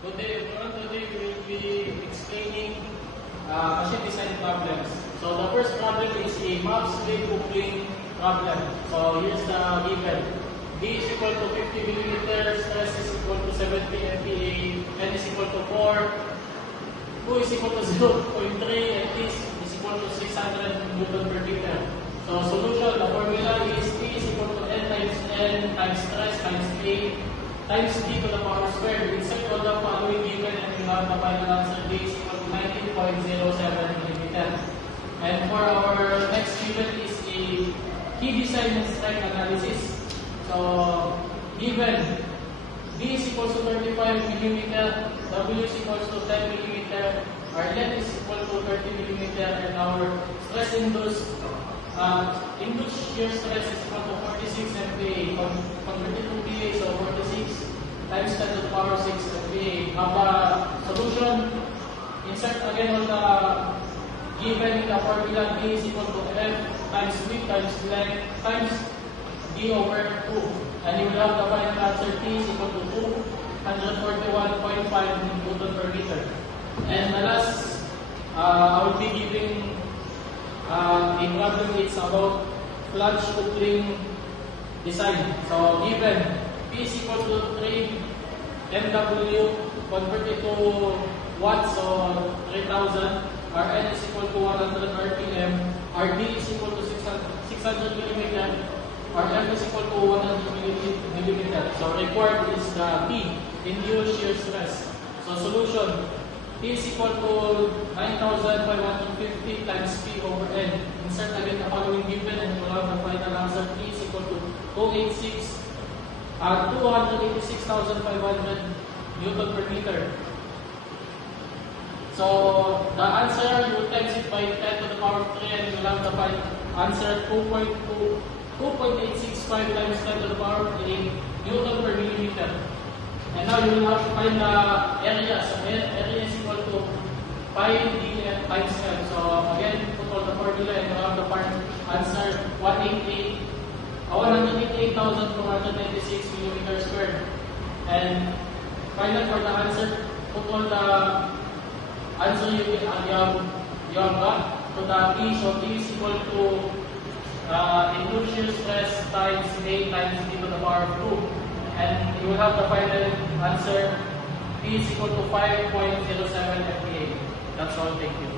Today we will be explaining machine design problems. So the first problem is a map split coupling problem. So here's the given. B is equal to 50 millimeters, stress is equal to 70 MPa, N is equal to 4, Q is equal to 0.3, and T is equal to 600 Newton per meter. So solution, the formula is P is equal to N times stress times A times D to the power squared. Insert all the following given and you have the final answer. D is equal to 19.07 millimeter. And for our next given is a key design and strength analysis. So given B is equal to 35 millimeter, W is equal to 10 millimeter, our length is equal to 30 millimeter, and our stress induced shear stress is equal to 46 MPa. Converted to PA, so 46 times 10 to the power 6 MPa. Now the solution, insert again all the given in the formula. B is equal to F times width times length times D over 2. And you will have the final answer. T is equal to 241.5 Newton per meter. And the last, I will be giving a problem. It's about flange coupling design. So given P is equal to 3 MW converted to watts, so 3000. Our N is equal to 100 RPM. Our D is equal to 600 millimeter. Our F is equal to 100 millimeter. So required is the P, induced shear stress. So solution, P is equal to 9,550 times P over N. Insert again the following given and you will have the final answer. P is equal to 286,500 Newton per meter. So the answer, you times it by 10 to the power 3 and you will have the final answer 2.865 times 10 to the power 3 Newton per millimeter. And now you will have to find the area. So area is equal to pi d times F. So again, put all the formula and you will have the answer 188,296 millimeters squared. And final for the answer, put all the answer you have got to the P. So P is equal to induced shear stress times A times D to the power of 2. And you will have the final answer. P is equal to 5.07 MPa. That's all. Thank you.